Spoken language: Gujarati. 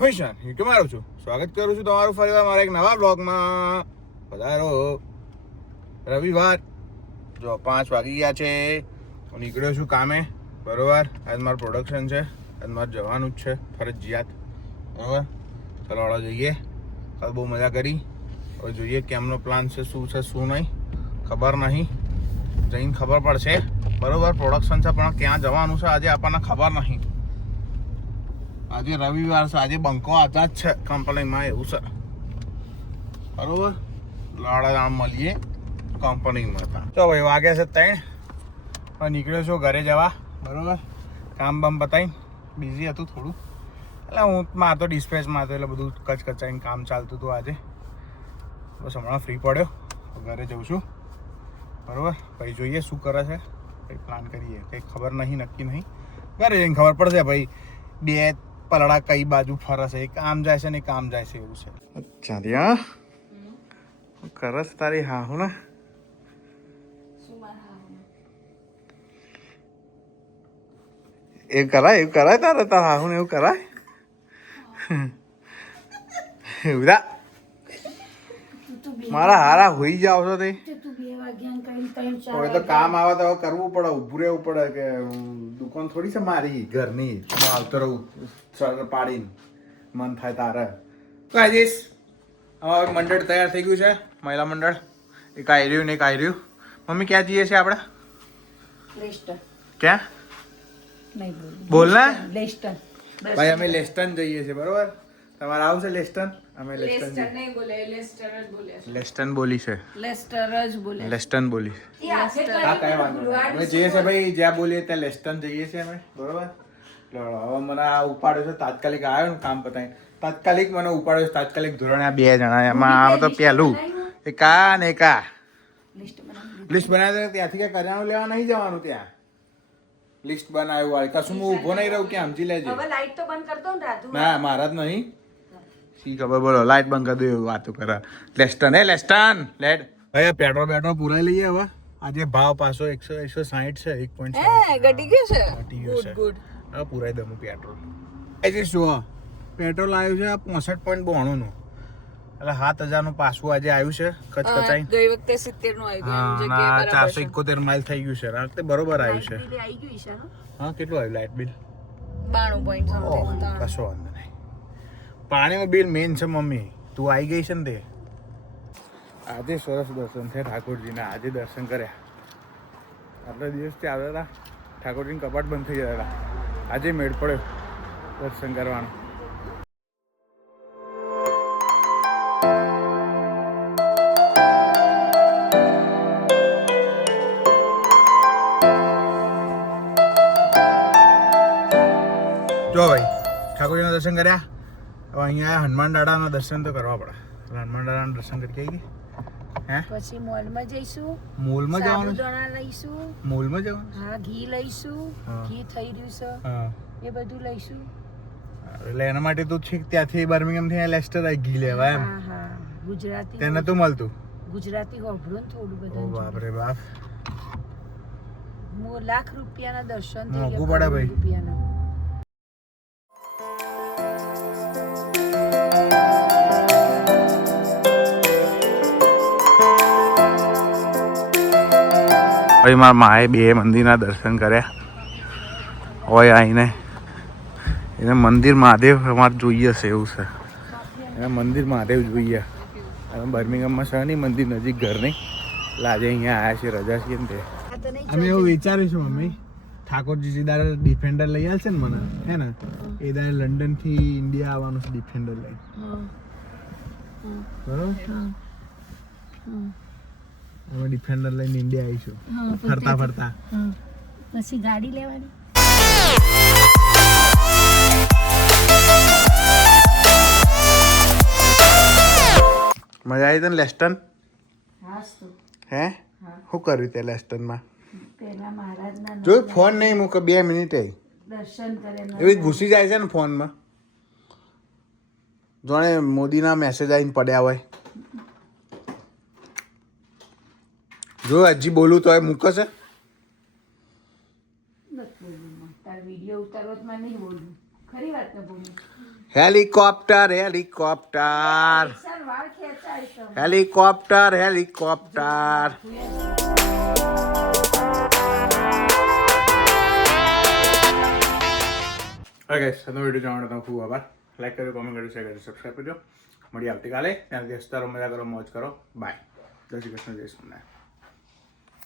હુંશાન મારું છું. સ્વાગત કરું છું તમારું ફરીવાર મારા એક નવા બ્લોગમાં. પધારો. રવિવાર જો 5 વાગી ગયા છે. હું નીકળ્યો છું કામે. બરોબર, આજ મારું પ્રોડક્શન છે, આજ મારે જવાનું જ છે ફરજિયાત. બરોબર, ચાલો વાળો જઈએ. કાલ બહુ મજા કરી. હવે જોઈએ કેમનો પ્લાન છે, શું નહીં ખબર નહીં. જઈને ખબર પડશે. બરોબર, પ્રોડક્શન છે પણ ક્યાં જવાનું છે આજે આપણને ખબર નહીં. આજે રવિવાર છે, આજે બંકો આઝાદ છે કંપનીમાં, એવું છે. બરોબર, લાડા મળીએ કંપનીમાં. તો ભાઈ વાગ્યા છે 3. હવે નીકળ્યો છું ઘરે જવા. બરોબર, કામ બામ પતાવીને બિઝી હતું થોડું, એટલે હું માં તો ડિસ્પેચમાં હતો, એટલે બધું કચકચાઈને કામ ચાલતું હતું આજે. બસ હમણાં ફ્રી પડ્યો, ઘરે જઉં છું. બરોબર, ભાઈ જોઈએ શું કરે છે, કંઈ પ્લાન કરીએ, કંઈ ખબર નહીં, નક્કી નહીં. ઘરે જઈને ખબર પડશે ભાઈ બે પલડા કઈ બાજુ ફરે છે. એક આમ જાય છે ને એક આમ જાય છે, એવું છે. અચ્છા ત્યાં કરસ તારી હા હું ને એવું કરાય તારે તારા હા હું એવું કરાય એવું મારા હારા હોઈ જાવ છો તે. હવે તો કામ આવે તો કરવું પડે, ઊભું રહેવું પડે. કે દુકાન થોડી છે મારી ઘરની, આવતો રહું સર પાડીને મન થાય તારે. તો આજેશ હવે મંડળ તૈયાર થઈ ગયું છે, મહિલા મંડળ. એક આવી રહ્યું ને એક આવી રહ્યું. મમ્મી ક્યાં જઈએ છીએ આપણે? ક્યાં બોલ ને ભાઈ, અમે લેસ્ટન જઈએ છીએ. બરોબર, તમારે આવું છે લેસ્ટન? અમે લેસ્ટન બોલી છે, લેસ્ટન બોલી. હા, કઈ વાંધો નહીં. અમે જઈએ છીએ ભાઈ, જ્યાં બોલીએ ત્યાં લેસ્ટન જઈએ છીએ અમે. બરોબર, હવે મને આ ઉપાડ્યો છે તાત્કાલિક. આવ્યો ને કામ પતાવી તાત્કાલિક મને ઉપાડ્યો છે તાત્કાલિક ધોરણે. આ 2 જણા એમાં આવે તો પહેલું એક આ ને એક આ લિસ્ટ બનાવી. ત્યાંથી કઈ કરિયાણું લેવા નહીં જવાનું. ત્યાં લિસ્ટ બનાવ્યું વાળી કશું હું ઊભો નહીં રહું કે સમજી લેજે. ના, મારા જ નહીં. શી ખબર, બોલો લાઈટ બંધ કરી દો એવું વાતો કરે. લેસ્ટન લેસ્ટન લેટ ભાઈ, પેટ્રોલ પૂરાઈ લઈએ હવે. આજે ભાવ પાછો 160 છે. 1.60 ઘટી ગયો છે. હવે પૂરાઈ દઉં પેટ્રોલ. આજે શું પેટ્રોલ આવ્યું છે 65.92 નું, એટલે 7000 નું પાછું આજે આવ્યું છે. કચકચાઈ ગઈ વખતે 70 નું આવ્યું છે, 471 માઇલ થઈ ગયું છે. રાતે બરોબર આવ્યું છે. હા, કેટલું આવ્યું લાઇટ બિલ? 92. કશો વાંધો નહીં. પાણીનું બિલ મેન છે મમ્મી. તું આવી ગઈ છે ને તે. આજે સરસ દર્શન છે ઠાકોરજીના. આજે દર્શન કર્યા. આટલા દિવસથી આવ્યા હતા, ઠાકોરજીનું કપાટ બંધ થઈ ગયા હતા. આજે મેળ પડ્યો દર્શન કરવાનો. જો ભાઈ, ઠાકોરજીના દર્શન કર્યા. હવે અહીંયા હનુમાન દાદાના દર્શન તો કરવા પડે. હનુમાન દાદાના દર્શન કરી આવી. હે, પછી મોલમાં જઈશું. મોલમાં જવાનું? સાબુદાણા લઈશું. મોલમાં જવાનું? હા, ઘી લઈશું. ઘી થઈ રહ્યું છે. હા, એ બધું લઈશું. એટલે એના માટે તો છેક ત્યાંથી બર્મિંગહામ થી લેસ્ટર આવી ઘી લેવા એમ. હા, ગુજરાતી તેને તો મળતું ગુજરાતી હોભળું ને થોડું બધું. ઓ બાપ રે બાપ, લાખ રૂપિયાના દર્શન થઈ ગયા. મોંઘું પડે ભાઈ. ભાઈ મારા માએ 2 મંદિરના દર્શન કર્યા હોય. આવીને એને મંદિર મહાદેવ અમારે જોઈએ છે, એવું છે. એને મંદિર મહાદેવ જોઈએ. અમે બર્મિંગહામમાં છે નહીં મંદિર નજીક ઘર નહીં, એટલે આજે અહીંયા આવ્યા છીએ, રજા છીએ ને તે. અમે એવું વિચારીશું મમ્મી, ઠાકોરજી સીધા ડિફેન્ડર લઈ આવશે ને મને, હે ને? એ દાડે લંડન થી ઇન્ડિયા આવવાનું છે ડિફેન્ડર લઈ. બરોબર, અમે ડિફેન્ડર લઈને ઇન્ડિયા આવીશું ફરતા ફરતા. પછી ગાડી લેવાની. મજા આવી તને લેસ્ટન? હે, શું કર્યું તે લેસ્ટનમાં? જો ફોન નહીં મૂકે 2 મિનિટે દર્શન કરે. એવી ઘૂસી જાય છે ને ફોનમાં, જાણે મોદીના મેસેજ આવીને પડ્યા હોય. જો હજી બોલું તો એ મૂકશે. વિડીયો ઉતારવામાં નહીં બોલું, ખરી વાત ન બોલું. Helicopter helicopter helicopter helicopter. Okay guys, આજનો વિડીયો જોવા માટે ખૂબ આભાર. લાઈક કર્યો, કોમેન્ટ કર્યો, શેર કર્યો, સબસ્ક્રાઈબ કરજો. મળીએ આવતીકાલે. ત્યાંથી હસતા રહો, મજા કરો, મોજ કરો. બાય. જય શ્રી કૃષ્ણ, જય સોમનાથ.